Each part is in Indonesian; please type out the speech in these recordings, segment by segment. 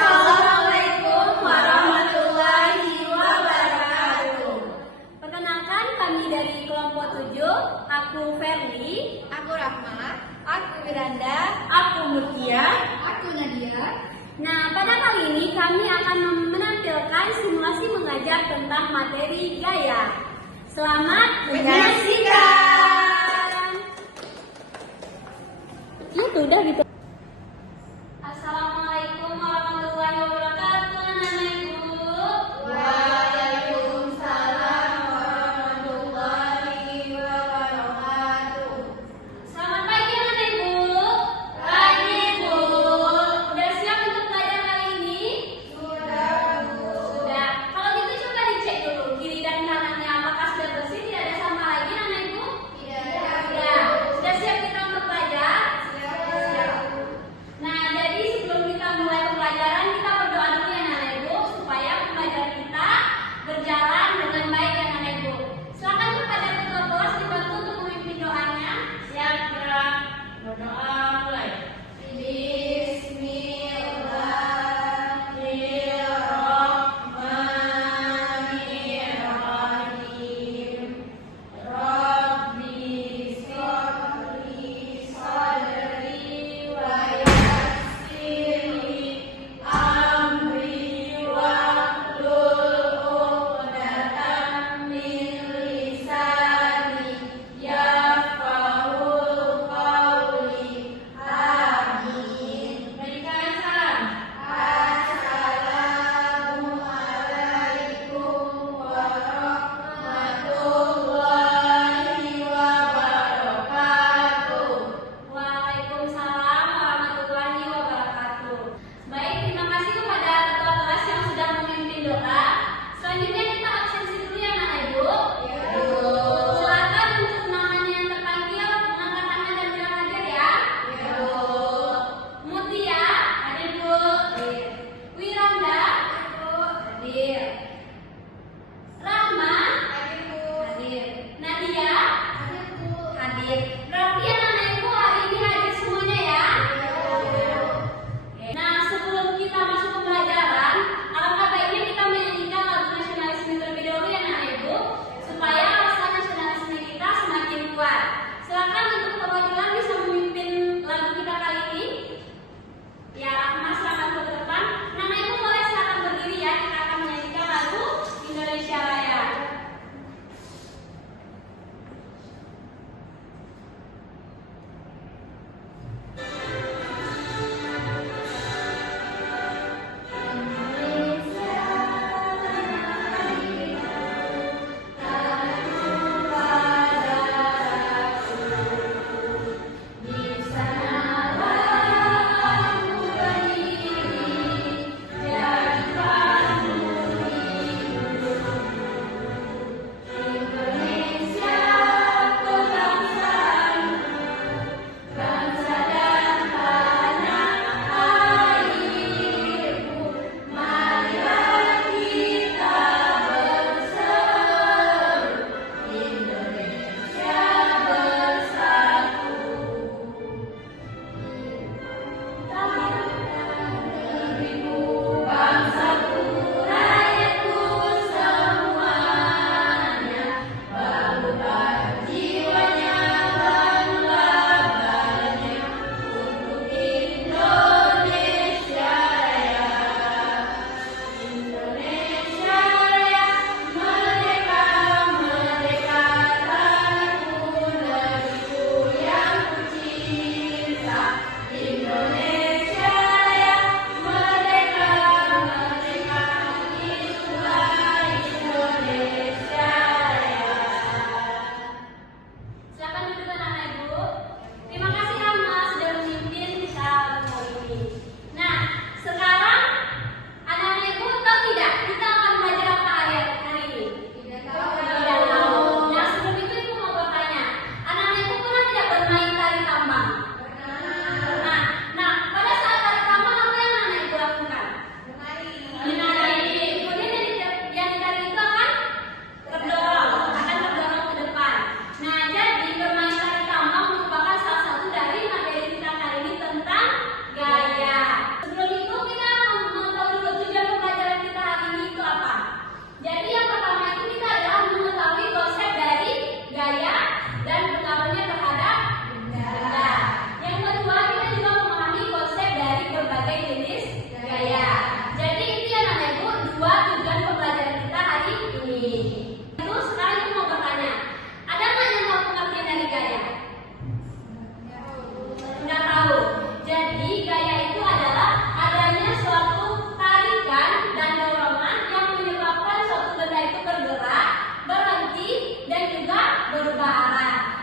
Assalamualaikum warahmatullahi wabarakatuh. Perkenalkan, kami dari kelompok 7. Aku Ferli, Aku Rahma, Aku Miranda. aku Mutia. aku Nadia. Nah, pada kali ini kami akan menampilkan simulasi mengajar tentang materi gaya. Selamat menyaksikan. Itu udah gitu. Assalamualaikum warahmatullahi wabarakatuh. Nama Ibu. Waalaikumsalam warahmatullahi wabarakatuh. Selamat pagi anak Ibu. Pagi Bu. Udah siap untuk belajar kali ini? Sudah, Bu. Sudah. Kalau gitu coba dicek dulu kiri dan kanannya apakah sudah bersih, tidak ada sampah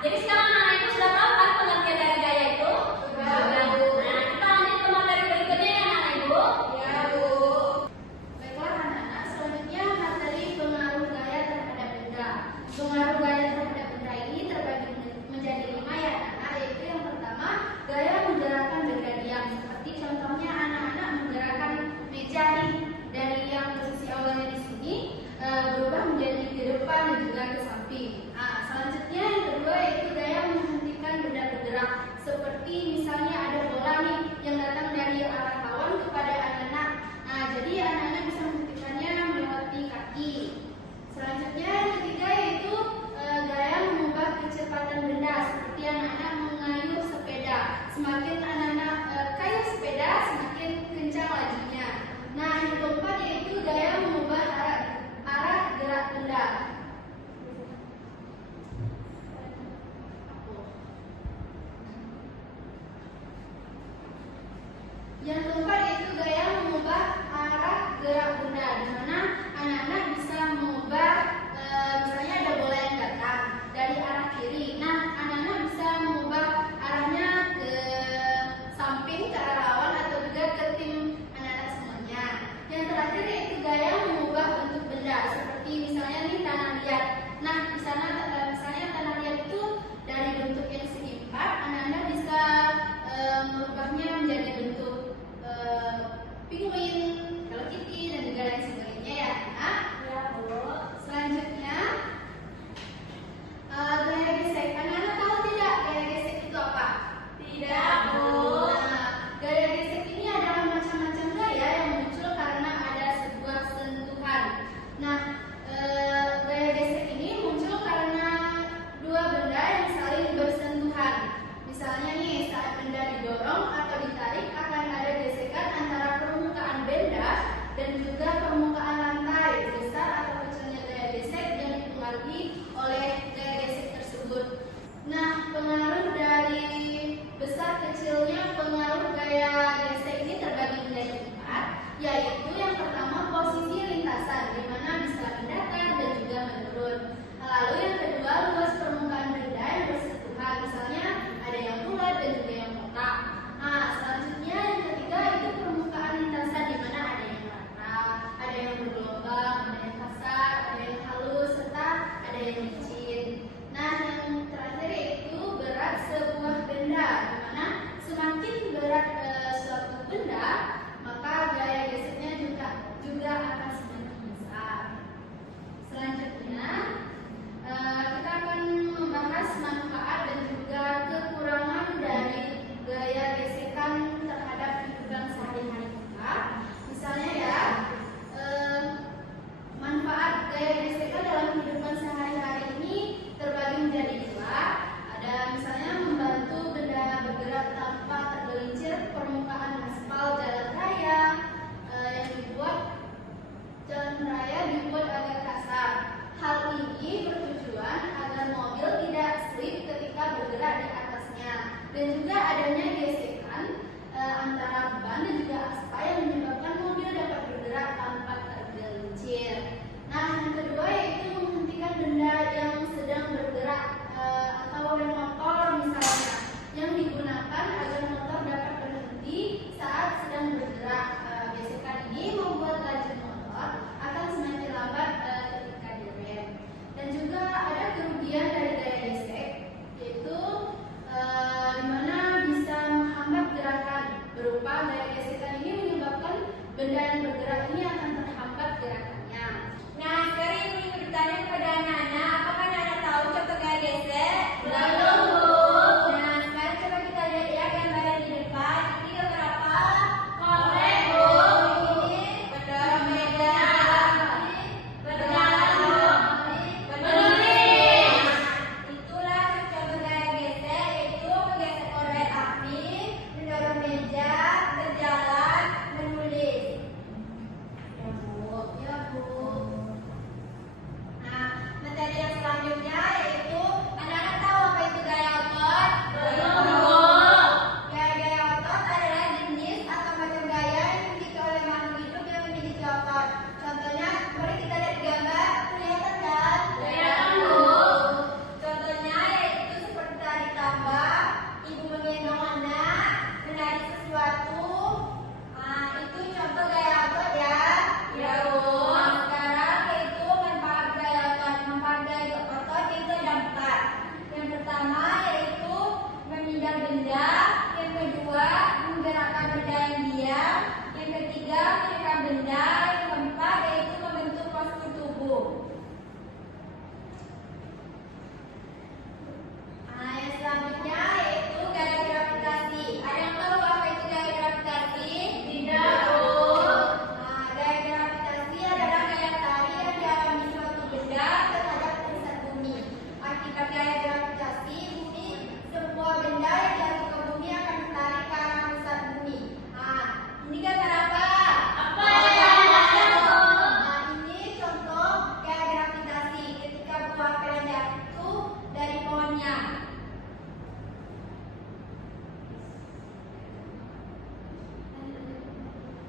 Jadi sekarang anak-anak itu sudah tahu kan pengertian dari gaya itu? Sudah, Bu. Nah, kita lanjut ke materi berikutnya ya anak-anak ibu. Ya, Bu. Baiklah anak-anak, selanjutnya materi pengaruh gaya terhadap benda. Pengaruh gaya terhadap benda ini terbagi menjadi 5 ya anak-anak, yaitu yang pertama, gaya menggerakkan benda diam. Seperti contohnya anak-anak menggerakkan meja nih, dari yang posisi awalnya di sini berubah menjadi ke depan dan juga ke samping. Nah, selanjutnya yang kedua yaitu gaya menghentikan benda bergerak. Seperti misalnya ada bola nih yang datang dari arah lawan kepada anak-anak. Nah, jadi anak-anak bisa menghentikannya melewati kaki. Selanjutnya yang ketiga yaitu gaya mengubah kecepatan benda. Seperti anak-anak mengayuh sepeda. Semakin anak-anak kayuh sepeda, semakin kencang lajunya. Nah, yang keempat yaitu gaya mengubah arah gerak benda. Yang keempat yaitu gaya mengubah arah gerak benda, di mana anak-anak bisa mengubah misalnya ada bola yang datang dari arah kiri. Nah, anak-anak bisa mengubah arahnya ke samping, ke arah lawan atau juga ke tim anak-anak semuanya. Yang terakhir yaitu gaya mengubah bentuk benda, seperti misalnya nih tanah liat. Nah, di sana misalnya tanah liat itu dari bentuk yang segi empat, anak-anak bisa merubahnya menjadi bentuk penguin, Hello Kitty dan juga lain sebagainya ya. Nah, Ya, Bu. selanjutnya gaya gesek. Anak-anak tahu tidak gaya gesek itu apa? Tidak, Bu. Nah, gaya gesek ini adalah macam-macam gaya yang muncul karena ada sebuah sentuhan. Nah, gaya gesek ini muncul karena dua benda yang saling bersentuhan. Misalnya nih, saat benda didorong atau ditarik akan ada gesekan antara permukaan benda dan juga permukaan lantai. Besar atau kecilnya gaya gesek yang dipengaruhi oleh gaya gesek tersebut. Nah, pengaruh dari besar kecilnya pengaruh gaya gesek ini terbagi menjadi 4, yaitu yang pertama posisi lintasan, di mana bisa mendatar dan juga menurun. Lalu yang kedua luas permukaan benda yang bersentuhan, misalnya ada yang bulat dan juga yang kotak. Nah, selanjutnya yang ketiga itu permukaan lintasan, di mana ada yang rata, ada yang bergelombang, ada yang kasar, ada yang halus, serta ada yang licin. Nah, yang terakhir yaitu berat sebuah benda, di mana semakin berat suatu benda, maka gaya geseknya juga akan semakin besar. Selanjutnya kita akan membahas manfaat dan juga kekurangan dari gaya gesekan terhadap kehidupan sehari-hari kita. Misalnya ya, manfaat gaya gesekan dalam kehidupan sehari-hari ini terbagi menjadi 2. Ada misalnya membantu benda bergerak tanpa tergelincir permukaan aspal jalan raya jalan raya dibuat agak kasar. Hal ini bertujuan agar mobil tidak slip ketika bergerak di atasnya, dan juga adanya gesekan antara ban dan juga aspal yang menyebabkan mobil dapat bergerak tanpa tergelincir. Nah, yang kedua yaitu menghentikan benda yang sedang bergerak atau rem motor misalnya, yang digunakan agar motor dapat berhenti saat sedang bergerak. Gesekan ini membuat laju motor akan semakin lambat ketika direm. Dan juga ada kerugian dari gaya gesek, yaitu di mana bisa menghambat gerakan berupa gaya gesekan ini menyebabkan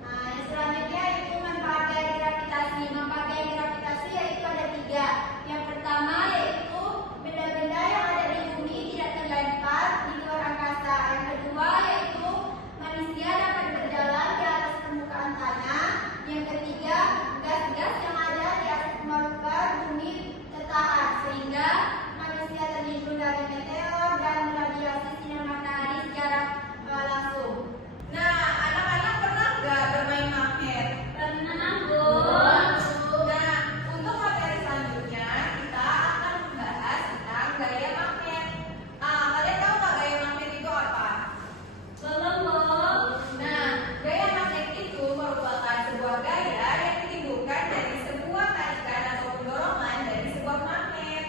Nah, yang selanjutnya itu manfaat gaya gravitasi. Manfaat gaya gravitasi yaitu ada 3. Yang pertama yaitu benda-benda yang ada di bumi tidak terlempar di luar angkasa. Yang kedua yaitu manusia dapat berjalan di atas permukaan tanah. Yang ketiga, gas-gas yang ada di atas permukaan bumi tertahan sehingga manusia terlindung dari meteor dan radiasi sinar matahari secara langsung. Nah, anak-anak pernah nggak bermain magnet? Pernah, Bu. Nah, untuk materi selanjutnya kita akan membahas tentang gaya magnet. Kalian tahu nggak gaya magnet itu apa? Belum, Bu. Nah, gaya magnet itu merupakan sebuah gaya yang ditimbulkan dari sebuah tarikan ataupun dorongan dari sebuah magnet.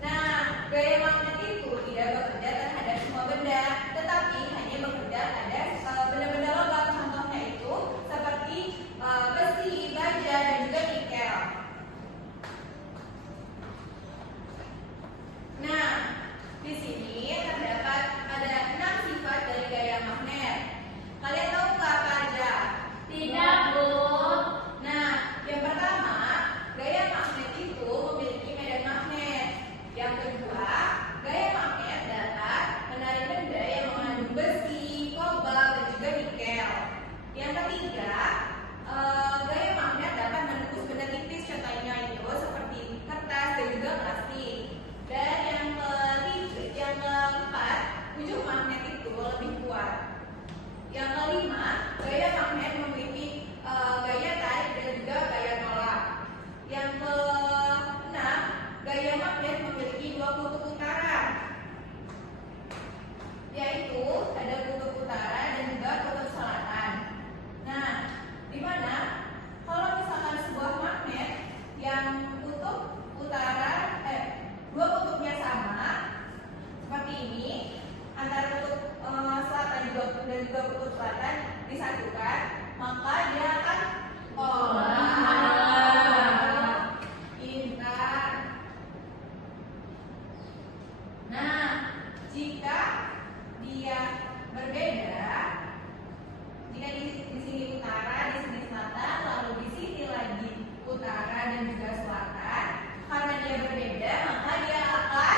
Nah, gaya magnet itu tidak bekerja terhadap semua benda, tetapi hanya bekerja pada benda-benda logam. Contohnya itu seperti besi, baja, dan juga nikel. Nah, di sini terdapat ada 6 sifat dari gaya magnet. Kalian tahu nggak apa aja? Tidak, Bu. Nah, yang pertama, gaya magnet itu memiliki medan magnet. Yang kedua, gaya magnet dapat menarik benda yang mengandung besi, kobalt, dan juga nikel. Yang ketiga, gaya magnet dapat menembus benda tipis, contohnya itu seperti kertas dan juga plastik. Dan yang keempat, ujung magnet itu lebih kuat. Yang kelima, gaya magnet memiliki gaya tarik dan juga gaya tolak. Yang keenam, gaya magnet memiliki 2 kutub utara, yaitu ada kutub utara dan juga kutub selatan. Nah, di mana kalau misalkan sebuah magnet yang kutub utara, 2 kutubnya sama, seperti ini, antara kutub selatan dan juga kutub selatan disatukan, maka dia akan pintar. Nah, jika dia berbeda, jika di sini utara, di sini selatan, lalu di sini lagi utara dan juga selatan, karena dia berbeda, maka dia akan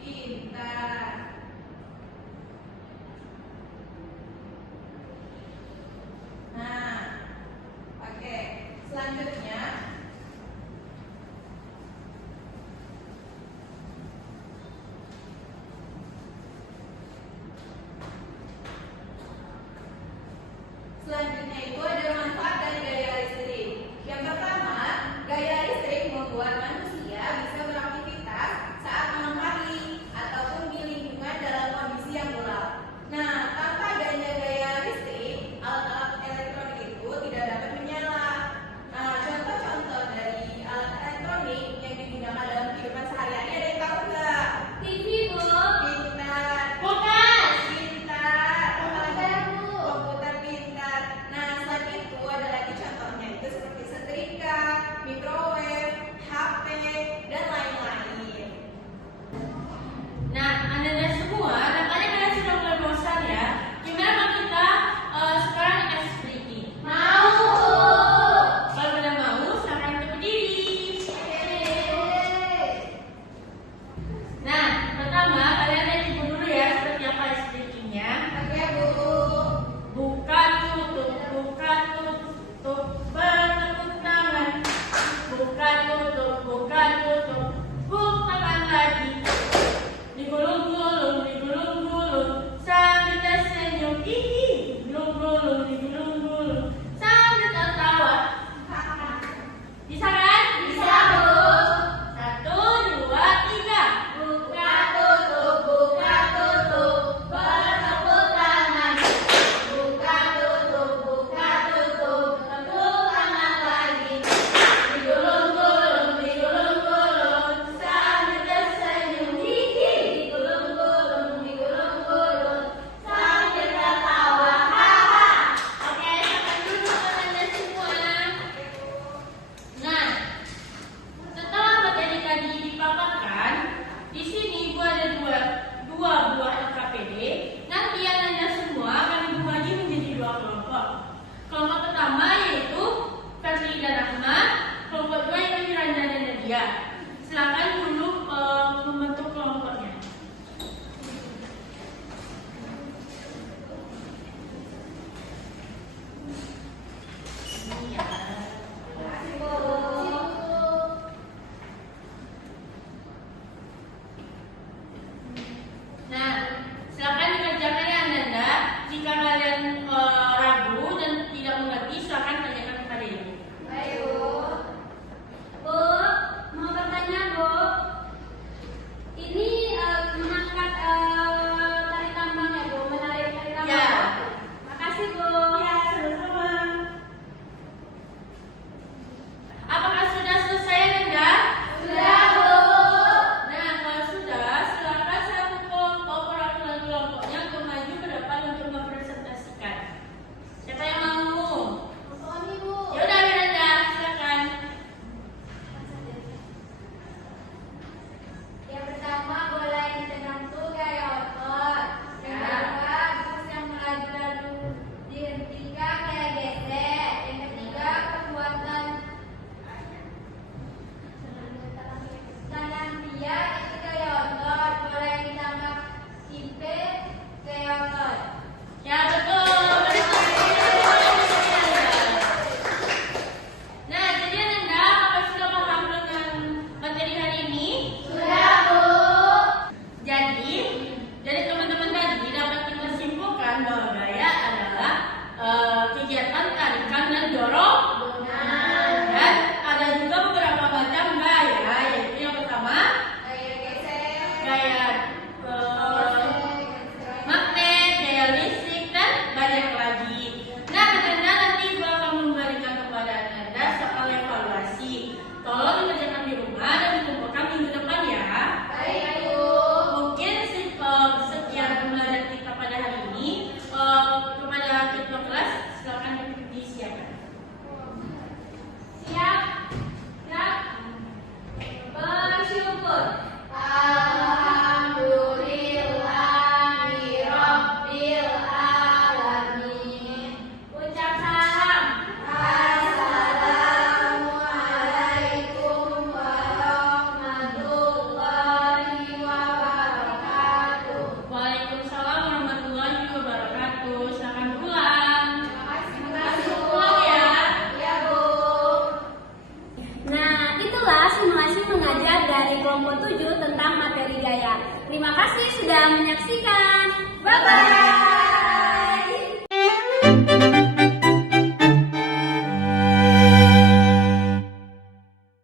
pintar. Nah, oke. Selanjutnya dari kelompok 7 tentang materi gaya. Terima kasih sudah menyaksikan. Bye-bye.